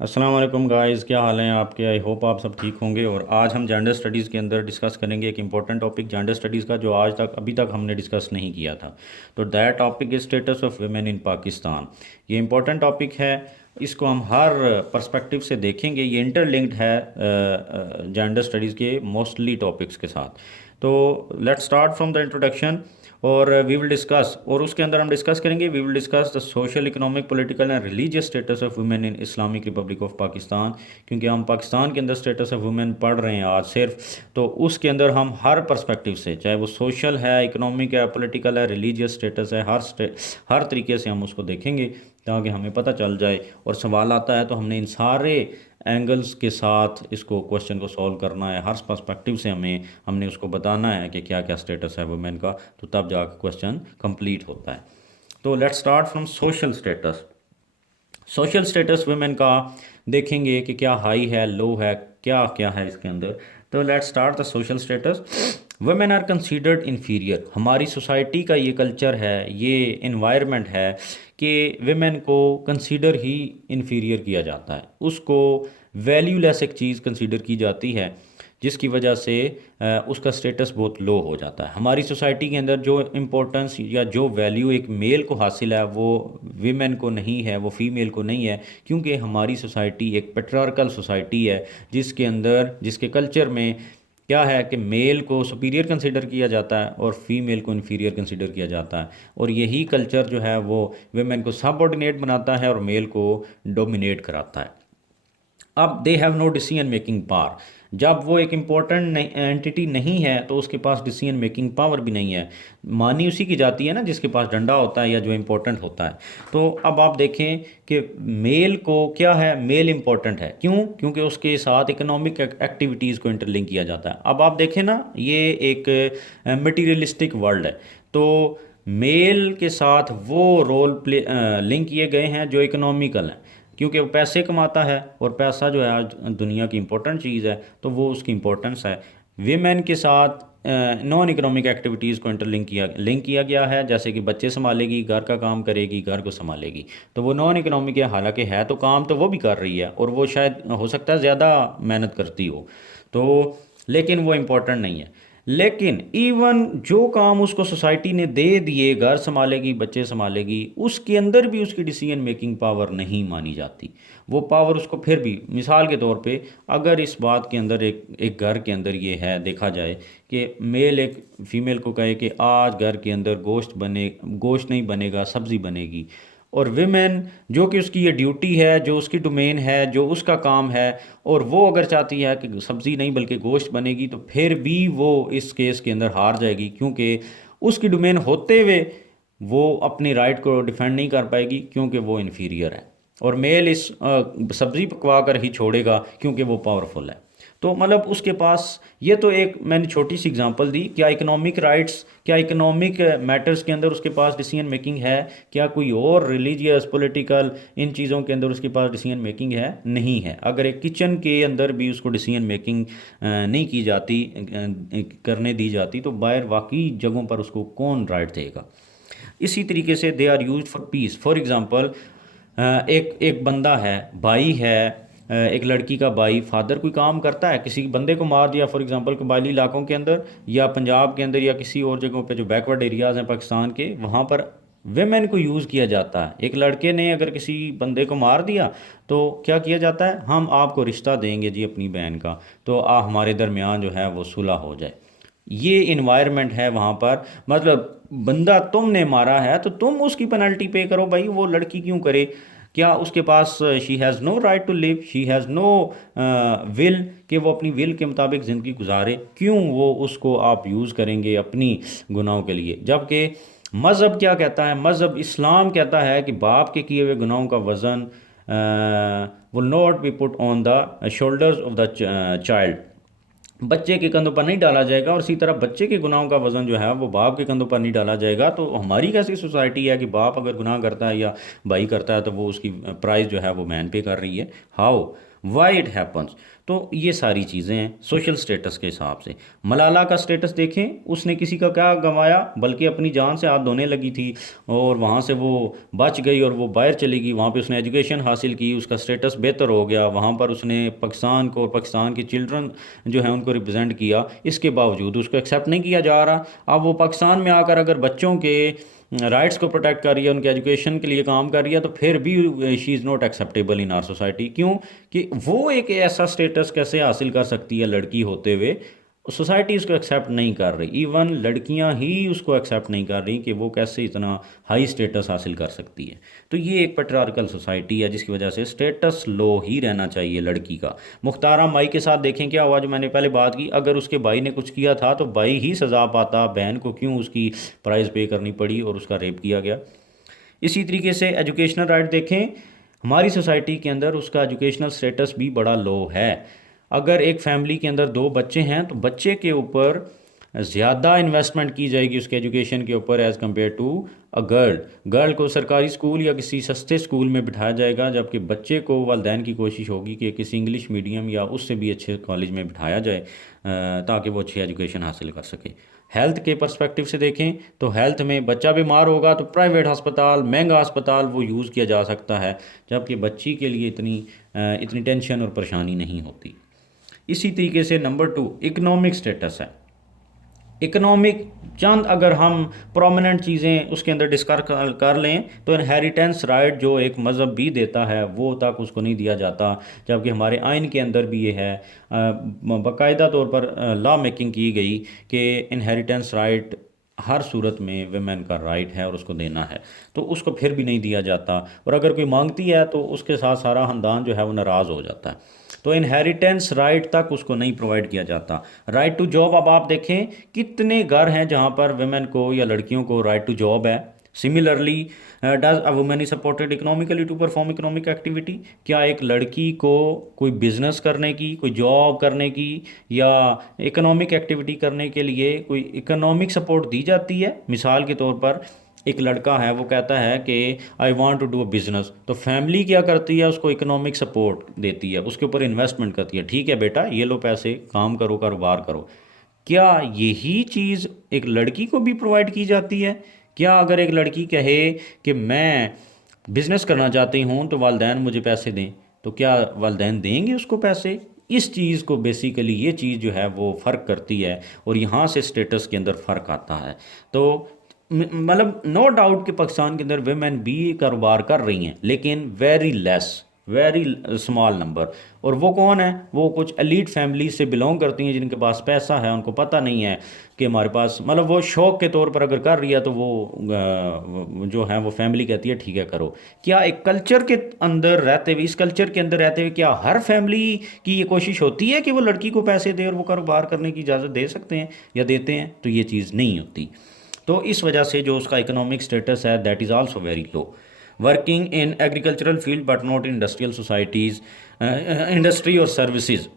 अस्सलाम वालेकुम गाइस, क्या हाल हैं आपके। आई होप आप सब ठीक होंगे। और आज हम जेंडर स्टडीज़ के अंदर डिस्कस करेंगे एक इंपॉर्टेंट टॉपिक जेंडर स्टडीज़ का, जो आज तक अभी तक हमने डिस्कस नहीं किया था। तो that topic is status of women इन पाकिस्तान। ये इंपॉर्टेंट टॉपिक है, इसको हम हर पर्सपेक्टिव से देखेंगे। ये इंटरलिंक्ड है जेंडर स्टडीज़ के मोस्टली टॉपिक्स के साथ। तो let's start from the introduction. और वी विल डिस्कस, और उसके अंदर हम डिस्कस करेंगे, we will discuss the social, economic, political and religious status of women in Islamic Republic of Pakistan. क्योंकि हम पाकिस्तान के अंदर स्टेटस ऑफ वुमेन पढ़ रहे हैं आज सिर्फ, तो उसके अंदर हम हर पर्सपेक्टिव से, चाहे वो सोशल है, इकोनॉमिक है, पॉलिटिकल है, रिलीजियस स्टेटस है, हर तरीके से हम उसको देखेंगे ताकि हमें पता चल जाए। और सवाल आता है तो हमने इन सारे एंगल्स के साथ इसको क्वेश्चन को सॉल्व करना है। हर पर्सपेक्टिव से हमने उसको बताना है कि क्या क्या स्टेटस है वुमेन का, तो तब जाकर क्वेश्चन कंप्लीट होता है। तो let's start from social status. Social status women का देखेंगे कि क्या हाई है, लो है, क्या क्या है इसके अंदर। तो let's start the social status. Women are considered inferior. हमारी सोसाइटी का ये कल्चर है, ये इन्वायरमेंट है कि वुमेन को कंसीडर ही इन्फीरियर किया जाता है, उसको वैल्यूलेस एक चीज़ कंसीडर की जाती है, जिसकी वजह से उसका स्टेटस बहुत लो हो जाता है। हमारी सोसाइटी के अंदर जो इम्पोर्टेंस या जो वैल्यू एक मेल को हासिल है वो वीमेन को नहीं है, वो फीमेल को नहीं है। क्योंकि हमारी सोसाइटी एक पेट्रियार्कल सोसाइटी है, जिसके अंदर, जिसके कल्चर में क्या है कि मेल को सुपीरियर कंसिडर किया जाता है और फीमेल को इन्फीरियर कंसिडर किया जाता है। और यही कल्चर जो है वो वीमेन को सबऑर्डिनेट बनाता है और मेल को डोमिनेट कराता है। अब they have no decision making power. जब वो एक इम्पोर्टेंट एंटिटी नहीं है तो उसके पास डिसीजन मेकिंग पावर भी नहीं है। मानी उसी की जाती है ना जिसके पास डंडा होता है या जो इम्पोर्टेंट होता है। तो अब आप देखें कि मेल को क्या है, मेल इम्पोर्टेंट है। क्यों? क्योंकि उसके साथ इकोनॉमिक एक्टिविटीज़ को इंटरलिंक किया जाता है। अब आप देखें ना, ये एक मटीरियलिस्टिक वर्ल्ड है, तो मेल के साथ वो रोल प्ले लिंक किए गए हैं जो इकोनॉमिकल हैं, क्योंकि वो पैसे कमाता है और पैसा जो है आज दुनिया की इंपॉर्टेंट चीज़ है, तो वो उसकी इंपॉर्टेंस है। वीमेन के साथ नॉन इकोनॉमिक एक्टिविटीज़ को लिंक किया गया है, जैसे कि बच्चे संभालेगी, घर का काम करेगी, घर को संभालेगी। तो वो नॉन इकोनॉमिक है, हालांकि है तो काम तो वो भी कर रही है, और वो शायद हो सकता है ज़्यादा मेहनत करती हो, तो लेकिन वो इम्पोर्टेंट नहीं है। लेकिन इवन जो काम उसको सोसाइटी ने दे दिए, घर संभालेगी, बच्चे संभालेगी, उसके अंदर भी उसकी डिसीजन मेकिंग पावर नहीं मानी जाती। वो पावर उसको फिर भी, मिसाल के तौर पे, अगर इस बात के अंदर एक घर के अंदर ये है, देखा जाए कि मेल एक फीमेल को कहे कि आज घर के अंदर गोश्त नहीं बनेगा, सब्ज़ी बनेगी, और विमेन जो कि उसकी ये ड्यूटी है, जो उसकी डोमेन है, जो उसका काम है, और वो अगर चाहती है कि सब्ज़ी नहीं बल्कि गोश्त बनेगी, तो फिर भी वो इस केस के अंदर हार जाएगी, क्योंकि उसकी डोमेन होते हुए वो अपनी राइट को डिफेंड नहीं कर पाएगी, क्योंकि वो इन्फीरियर है। और मेल इस सब्ज़ी पकवा कर ही छोड़ेगा, क्योंकि वो पावरफुल है। तो मतलब उसके पास, ये तो एक मैंने छोटी सी एग्जांपल दी। क्या इकोनॉमिक राइट्स, क्या इकोनॉमिक मैटर्स के अंदर उसके पास डिसीजन मेकिंग है? क्या कोई और रिलीजियस, पॉलिटिकल, इन चीज़ों के अंदर उसके पास डिसीजन मेकिंग है? नहीं है। अगर एक किचन के अंदर भी उसको डिसीजन मेकिंग नहीं की जाती, करने दी जाती, तो बाहर वाकई जगहों पर उसको कौन राइट देगा? इसी तरीके से they are use for peace. For example, एक एक बंदा है, भाई है, एक लड़की का भाई, फादर कोई काम करता है, किसी बंदे को मार दिया, फॉर एग्जांपल कबायली इलाकों के अंदर या पंजाब के अंदर या किसी और जगहों पे जो बैकवर्ड एरियाज़ हैं पाकिस्तान के, वहाँ पर वेमेन को यूज़ किया जाता है। एक लड़के ने अगर किसी बंदे को मार दिया तो क्या किया जाता है, हम आपको रिश्ता देंगे जी अपनी बहन का, तो हमारे दरमियान जो है वो सुलह हो जाए। ये इन्वायरमेंट है वहाँ पर। मतलब बंदा तुमने मारा है तो तुम उसकी पेनल्टी पे करो भाई, वो लड़की क्यों करे? क्या उसके पास, she has no right to live, she has no will, कि वो अपनी विल के मुताबिक ज़िंदगी गुजारे? क्यों वो उसको आप यूज़ करेंगे अपनी गुनाहों के लिए? जबकि मज़हब क्या कहता है? मज़हब इस्लाम कहता है कि बाप के किए हुए गुनाहों का वज़न will not be put on the shoulders of the child. बच्चे के कंधों पर नहीं डाला जाएगा, और इसी तरह बच्चे के गुनाहों का वज़न जो है वो बाप के कंधों पर नहीं डाला जाएगा। तो हमारी कैसी सोसाइटी है कि बाप अगर गुनाह करता है या भाई करता है तो वो उसकी प्राइस जो है वो मैन पे कर रही है? हाउ? Why it happens. तो ये सारी चीज़ें हैं सोशल स्टेटस के हिसाब से। मलाला का स्टेटस देखें, उसने किसी का क्या गंवाया, बल्कि अपनी जान से हाथ धोने लगी थी और वहाँ से वो बच गई और वो बाहर चली गई। वहाँ पे उसने एजुकेशन हासिल की, उसका स्टेटस बेहतर हो गया, वहाँ पर उसने पाकिस्तान को और पाकिस्तान के चिल्ड्रन जो हैं उनको रिप्रेजेंट किया। इसके बावजूद उसको एक्सेप्ट नहीं किया जा रहा। अब वो पाकिस्तान में आकर अगर बच्चों के राइट्स को प्रोटेक्ट कर रही है, उनके एजुकेशन के लिए काम कर रही है, तो फिर भी she is not acceptable in our society. क्यों? कि वो एक ऐसा स्टेटस कैसे हासिल कर सकती है लड़की होते हुए, सोसाइटी उसको एक्सेप्ट नहीं कर रही। इवन लड़कियां ही उसको एक्सेप्ट नहीं कर रही कि वो कैसे इतना हाई स्टेटस हासिल कर सकती है। तो ये एक पैट्रियार्कल सोसाइटी है जिसकी वजह से स्टेटस लो ही रहना चाहिए लड़की का। मुख्तार माई के साथ देखें क्या हुआ, जो मैंने पहले बात की, अगर उसके भाई ने कुछ किया था तो भाई ही सज़ा पाता, बहन को क्यों उसकी प्राइस पे करनी पड़ी और उसका रेप किया गया। इसी तरीके से एजुकेशनल राइट देखें, हमारी सोसाइटी के अंदर उसका एजुकेशनल स्टेटस भी बड़ा लो है। अगर एक फैमिली के अंदर दो बच्चे हैं तो बच्चे के ऊपर ज़्यादा इन्वेस्टमेंट की जाएगी उसके एजुकेशन के ऊपर as compare to a girl. Girl को सरकारी स्कूल या किसी सस्ते स्कूल में बिठाया जाएगा, जबकि बच्चे को वालिदैन की कोशिश होगी कि किसी इंग्लिश मीडियम या उससे भी अच्छे कॉलेज में बिठाया जाए ताकि वो अच्छी एजुकेशन हासिल कर सके। हेल्थ के पर्सपेक्टिव से देखें तो हेल्थ में बच्चा बीमार होगा तो प्राइवेट अस्पताल, महंगा अस्पताल वो यूज़ किया जा सकता है, जबकि बच्ची के लिए इतनी टेंशन और परेशानी नहीं होती। इसी तरीके से नंबर 2 इकोनॉमिक स्टेटस है। इकोनॉमिक चंद अगर हम प्रोमिनेंट चीज़ें उसके अंदर डिस्कस कर लें तो इनहेरिटेंस राइट जो एक मज़हब भी देता है वो तक उसको नहीं दिया जाता, जबकि हमारे आइन के अंदर भी ये है, बाकायदा तौर पर लॉ मेकिंग की गई कि इनहेरिटेंस राइट हर सूरत में वेमेन का राइट है और उसको देना है, तो उसको फिर भी नहीं दिया जाता। और अगर कोई मांगती है तो उसके साथ सारा ख़ानदान जो है वो नाराज़ हो जाता है। तो इनहेरिटेंस राइट तक उसको नहीं प्रोवाइड किया जाता। राइट टू जॉब, अब आप देखें कितने घर हैं जहाँ पर वेमेन को या लड़कियों को राइट टू जॉब है। Similarly does a women is supported economically to perform economic activity, क्या एक लड़की को कोई बिजनेस करने की, कोई जॉब करने की या इकोनॉमिक एक्टिविटी करने के लिए कोई इकोनॉमिक सपोर्ट दी जाती है? मिसाल के तौर पर एक लड़का है, वो कहता है कि I want to do a business, तो फैमिली क्या करती है, उसको इकोनॉमिक सपोर्ट देती है, उसके ऊपर इन्वेस्टमेंट करती है, ठीक है बेटा ये लो पैसे, काम करो, कारोबार करो। क्या यही चीज़ एक लड़की को भी प्रोवाइड की जाती है? क्या अगर एक लड़की कहे कि मैं बिज़नेस करना चाहती हूँ तो वालिदैन मुझे पैसे दें, तो क्या वालिदैन देंगे उसको पैसे? इस चीज़ को बेसिकली ये चीज़ जो है वो फ़र्क करती है और यहाँ से स्टेटस के अंदर फ़र्क आता है। तो मतलब नो डाउट कि पाकिस्तान के अंदर वेमेन भी कारोबार कर रही हैं, लेकिन very less, very small number. और वो कौन है? वो कुछ एलीट फैमिली से बिलोंग करती हैं जिनके पास पैसा है, उनको पता नहीं है कि हमारे पास, मतलब वो शौक़ के तौर पर अगर कर रही है तो वो जो है वो फैमिली कहती है ठीक है करो। क्या एक कल्चर के अंदर रहते हुए, इस कल्चर के अंदर रहते हुए, क्या हर फैमिली की ये कोशिश होती है कि वो लड़की को पैसे दे और वो कारोबार करने की इजाज़त दे सकते हैं या देते हैं? तो ये चीज़ नहीं होती। तो इस वजह से जो उसका इकोनॉमिक स्टेटस है that is also very low. Working in agricultural field but not in industrial societies, industry और सर्विसेज।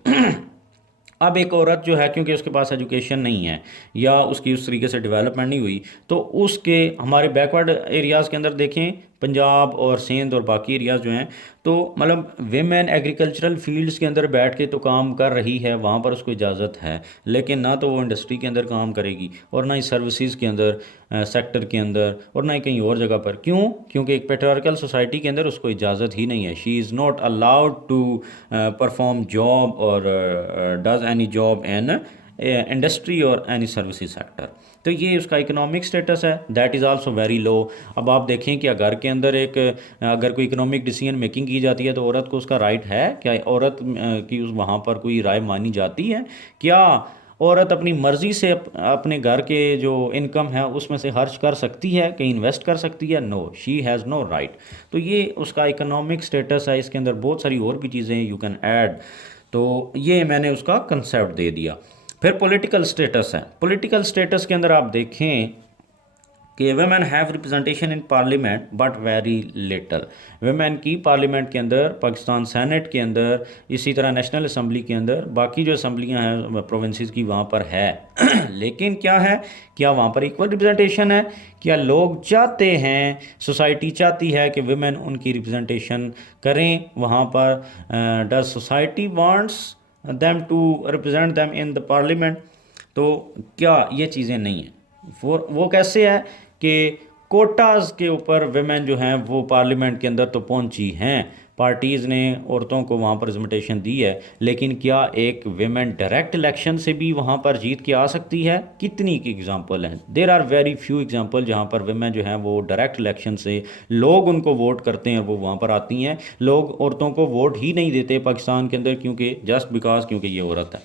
अब एक औरत जो है, क्योंकि उसके पास एजुकेशन नहीं है या उसकी उस तरीके से डेवलपमेंट नहीं हुई, तो उसके हमारे बैकवर्ड एरियाज़ के अंदर देखें, पंजाब और सिंध और बाकी एरियाज़ जो हैं, तो मतलब वेमेन एग्रीकल्चरल फील्ड्स के अंदर बैठ के तो काम कर रही है, वहाँ पर उसको इजाज़त है, लेकिन ना तो वो इंडस्ट्री के अंदर काम करेगी और ना ही सर्विसेज के अंदर, सेक्टर के अंदर, और ना ही कहीं और जगह पर। क्यों? क्योंकि एक पेट्रियार्कल सोसाइटी के अंदर उसको इजाज़त ही नहीं है। She is not allowed to perform job और does any job in industry और एनी सर्विसेज सेक्टर। तो ये उसका इकोनॉमिक स्टेटस है, that is also very low. अब आप देखें कि घर के अंदर एक अगर कोई इकोनॉमिक डिसीजन मेकिंग की जाती है तो औरत को उसका राइट है क्या? औरत की उस वहाँ पर कोई राय मानी जाती है क्या? औरत अपनी मर्ज़ी से अपने घर के जो इनकम है उसमें से खर्च कर सकती है, कहीं इन्वेस्ट कर सकती है? No, she has no right. तो ये उसका इकोनॉमिक स्टेटस है। इसके अंदर बहुत सारी और भी चीज़ें यू कैन ऐड, तो ये मैंने उसका कंसेप्ट दे दिया। फिर पॉलिटिकल स्टेटस है। पॉलिटिकल स्टेटस के अंदर आप देखें कि women have representation in parliament but very little. Women की पार्लियामेंट के अंदर, पाकिस्तान सेनेट के अंदर, इसी तरह नेशनल असम्बली के अंदर, बाकी जो असम्बलियाँ हैं प्रोविंसेस की वहाँ पर है लेकिन क्या है, क्या वहाँ पर इक्वल रिप्रेजेंटेशन है? क्या लोग चाहते हैं, सोसाइटी चाहती है कि वेमेन उनकी रिप्रेजेंटेशन करें वहाँ पर? Does society wants them to represent them in the parliament? तो क्या ये चीज़ें नहीं हैं। वो कैसे है कि कोटाज के ऊपर वेमेन जो हैं वो पार्लियामेंट के अंदर तो पहुंची हैं, पार्टीज़ ने औरतों को वहाँ पर रिजर्वेशन दी है, लेकिन क्या एक वेमेन डायरेक्ट इलेक्शन से भी वहाँ पर जीत के आ सकती है? कितनी की एग्जांपल हैं? There are very few example जहाँ पर वेमेन जो हैं वो डायरेक्ट इलेक्शन से लोग उनको वोट करते हैं और वो वहाँ पर आती हैं। लोग औरतों को वोट ही नहीं देते पाकिस्तान के अंदर, क्योंकि जस्ट बिकॉज क्योंकि ये औरत है।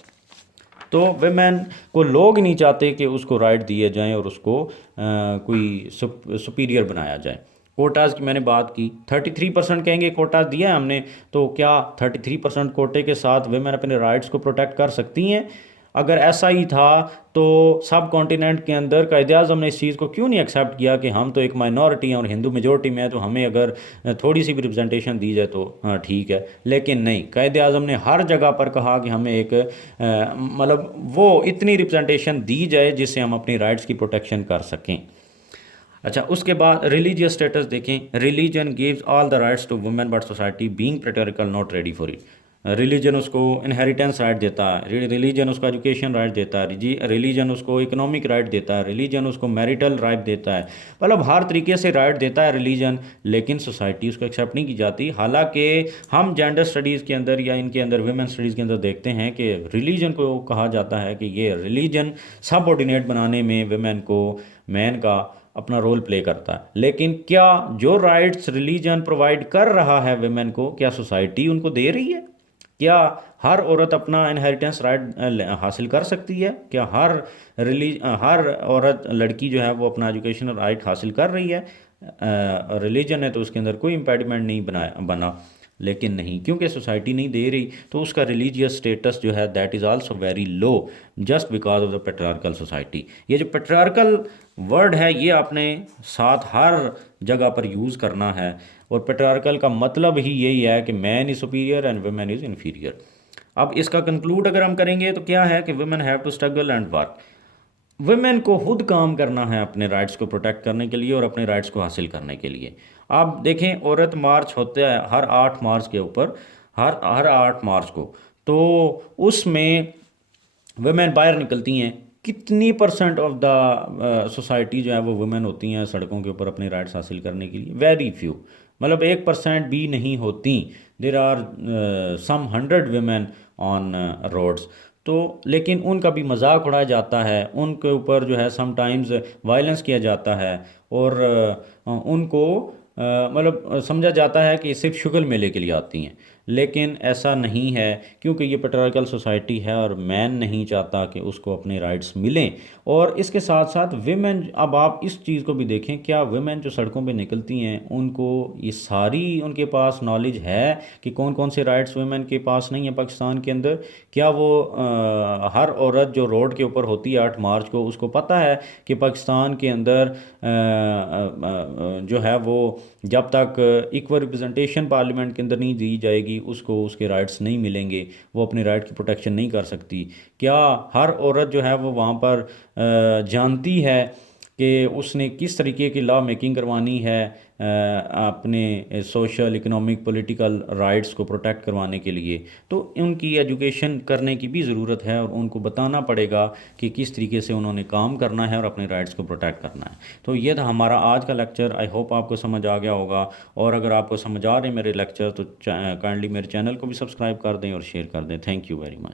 तो वेमेन को लोग नहीं चाहते कि उसको राइट दिए जाएं और उसको कोई सुपीरियर बनाया जाए। कोटाज़ की मैंने बात की, 33% कहेंगे कोटा दिया है हमने, तो क्या 33% कोटे के साथ वेमेन अपने राइट्स को प्रोटेक्ट कर सकती हैं? अगर ऐसा ही था तो सब कॉन्टिनेंट के अंदर कायद-ए-आज़म ने इस चीज़ को क्यों नहीं एक्सेप्ट किया कि हम तो एक माइनॉरिटी हैं और हिंदू मेजॉरिटी में है, तो हमें अगर थोड़ी सी भी रिप्रेजेंटेशन दी जाए तो हाँ ठीक है। लेकिन नहीं, कायद-ए-आज़म ने हर जगह पर कहा कि हमें एक मतलब वो इतनी रिप्रेजेंटेशन दी जाए जिससे हम अपनी राइट्स की प्रोटेक्शन कर सकें। अच्छा, उसके बाद रिलीजियस स्टेटस देखें। Religion gives all the rights to women but society being patriarchal not ready for it. Religion उसको इनहेरिटेंस राइट देता है, रिलीजन उसको एजुकेशन राइट देता है, रिलीजन उसको इकोनॉमिक राइट देता है, रिलीजन उसको मैरिटल राइट देता है, मतलब हर तरीके से राइट देता है रिलीजन, लेकिन सोसाइटी उसको एक्सेप्ट नहीं की जाती। हालांकि हम जेंडर स्टडीज़ के अंदर या इनके अंदर वुमेन स्टडीज़ के अंदर देखते हैं कि रिलीजन को कहा जाता है कि ये रिलीजन सबऑर्डिनेट बनाने में वुमेन को मैन का अपना रोल प्ले करता है। लेकिन क्या जो राइट्स रिलीजन प्रोवाइड कर रहा है वुमेन को, क्या सोसाइटी उनको दे रही है? क्या हर औरत अपना इनहेरिटेंस राइट हासिल कर सकती है? क्या हर औरत लड़की जो है वो अपना एजुकेशनल राइट हासिल कर रही है? रिलीजन है तो उसके अंदर कोई इम्पेडिमेंट नहीं बना, लेकिन नहीं, क्योंकि सोसाइटी नहीं दे रही तो उसका रिलीजियस स्टेटस जो है that is also very low, just because of the patriarchal society. ये जो पेट्रियार्कल वर्ड है ये आपने साथ हर जगह पर यूज़ करना है, और पेट्रियार्कल का मतलब ही यही है कि man is superior and women is inferior. अब इसका कंक्लूड अगर हम करेंगे तो क्या है कि women have to struggle and work. Women को खुद काम करना है अपने राइट्स को प्रोटेक्ट करने के लिए और अपने राइट्स को हासिल करने के लिए। आप देखें, औरत मार्च होता है हर 8 मार्च के ऊपर, हर हर 8 मार्च को, तो उसमें वुमेन बाहर निकलती हैं। कितनी परसेंट ऑफ द सोसाइटी जो है वो वुमेन होती हैं सड़कों के ऊपर अपने राइट्स हासिल करने के लिए? वेरी फ्यू, मतलब 1% भी नहीं होती। There are some 100 women on roads. तो लेकिन उनका भी मजाक उड़ाया जाता है, उनके ऊपर जो है समटाइम्स वायलेंस किया जाता है, और उनको मतलब समझा जाता है कि सिर्फ शुगल मेले के लिए आती हैं। लेकिन ऐसा नहीं है, क्योंकि ये पेट्रियार्कल सोसाइटी है और मैन नहीं चाहता कि उसको अपने राइट्स मिलें। और इसके साथ साथ विमेन, अब आप इस चीज़ को भी देखें, क्या विमेन जो सड़कों पे निकलती हैं उनको ये सारी उनके पास नॉलेज है कि कौन कौन से राइट्स विमेन के पास नहीं है पाकिस्तान के अंदर? क्या वो हर औरत जो रोड के ऊपर होती है 8 मार्च को, उसको पता है कि पाकिस्तान के अंदर जो है वो जब तक इक्वल रिप्रेजेंटेशन पार्लियामेंट के अंदर नहीं दी जाएगी उसको उसके राइट्स नहीं मिलेंगे, वो अपने राइट की प्रोटेक्शन नहीं कर सकती? क्या हर औरत जो है वो वहाँ पर जानती है कि उसने किस तरीके की लॉ मेकिंग करवानी है अपने सोशल, इकोनॉमिक, पॉलिटिकल राइट्स को प्रोटेक्ट करवाने के लिए? तो उनकी एजुकेशन करने की भी ज़रूरत है और उनको बताना पड़ेगा कि किस तरीके से उन्होंने काम करना है और अपने राइट्स को प्रोटेक्ट करना है। तो ये था हमारा आज का लेक्चर। आई होप आपको समझ आ गया होगा, और अगर आपको समझ आ रहे मेरे लेक्चर तो काइंडली मेरे चैनल को भी सब्सक्राइब कर दें और शेयर कर दें। Thank you very much.